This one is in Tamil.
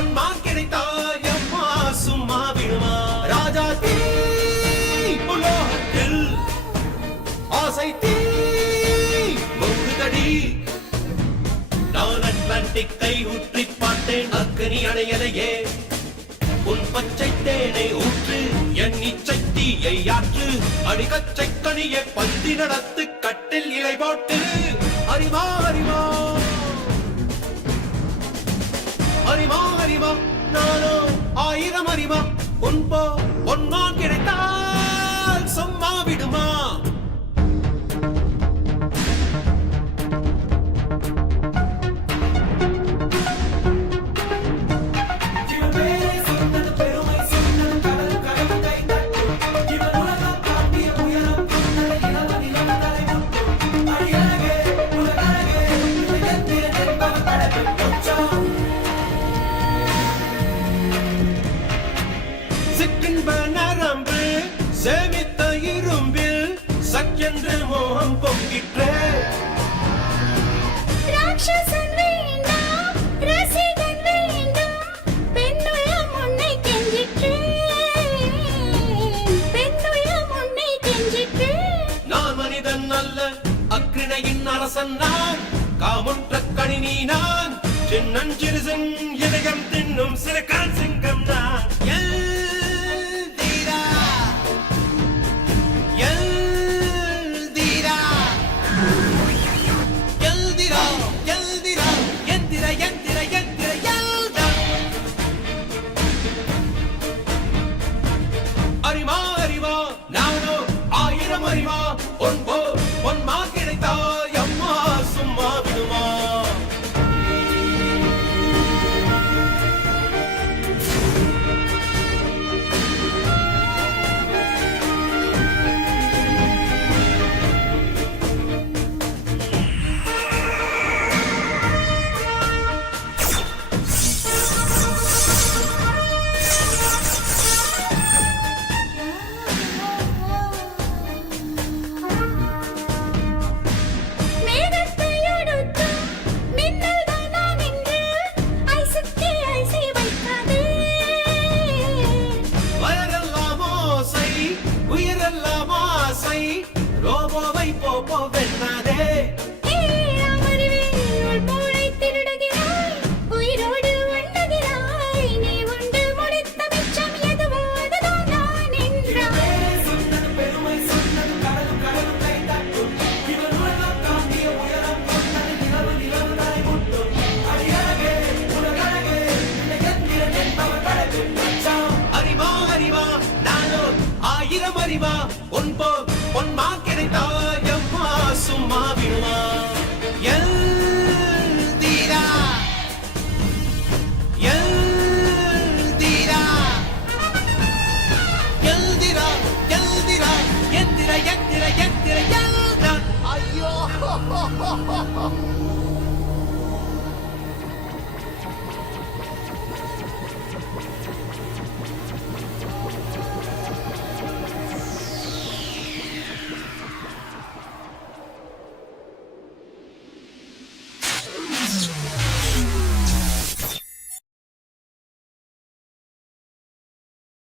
பொன்மா கிடைத்தாயம்மா சும்மா விடுமா ராஜா தீ உலோகத்தில் ஆசை தீ முகுதடி நான் அட்லாண்டிக்கை ஊற்றி பார்த்தேன் அக்கனி அணையலையே உன் பச்சை தேனை ஊற்று என் இச்சை தீயை ஆற்று அடிகச்சை கனியை பந்தி நடத்து கட்டில் இலை போட்டு அறிவா அறிவா அறிவா அறிவா நானோ 1000 அறிவா பொன்மா கிடைத்தால் சும்மா விடுமா சேமித்த இரும்பில் சக்கென்று மோகம் பொங்கிற்றே ராட்சசன் வேண்டாம் ரசிகன் வேண்டும் பெண்ணுள்ளம் உன்னை கெஞ்சிற்றே பெண்ணுள்ளம் உன்னை கெஞ்சிற்றே நான் மனிதன் அல்ல அக்ரிணையின் அரசன் நான் காமுற்ற கணினி நான் சின்னஞ்சிறுசன் இதயம் தின்னும் சிறுகான் சிங்கம் நான் அறிவா அறிவா நானோ 1000 அறிவா பொன்மா கிடைத்தாய் அம்மா சும்மா விடுமா ரோபோவை போப்போ வெண்ணாதே அமர்வில் போலை திருடுகிறாய் உயிரோடு வண்ணகிறாய் நீ உண்டு முடித்த மிச்சம் எதுவோ அதுதான் நான் என்றாய் சொன்னது பெருமை சொன்னது கடலும் கை தட்டும் இவன் உலகம் தாண்டிய உயரம் கொண்டது நிலவு தாய் முட்டும் அடியழகே உலகழகே எந்திரன் என்பவர் கடலில் மச்சான் அறிவா அறிவா நானோ 1000 அறிவா பொன்மா கிடைத்தாயம்மா சும்மா விடுமா எல்தீரா எல்தீரா எல்திரா எல்திரா எந்திர எந்திர எந்திர எல்தான் ஐயோ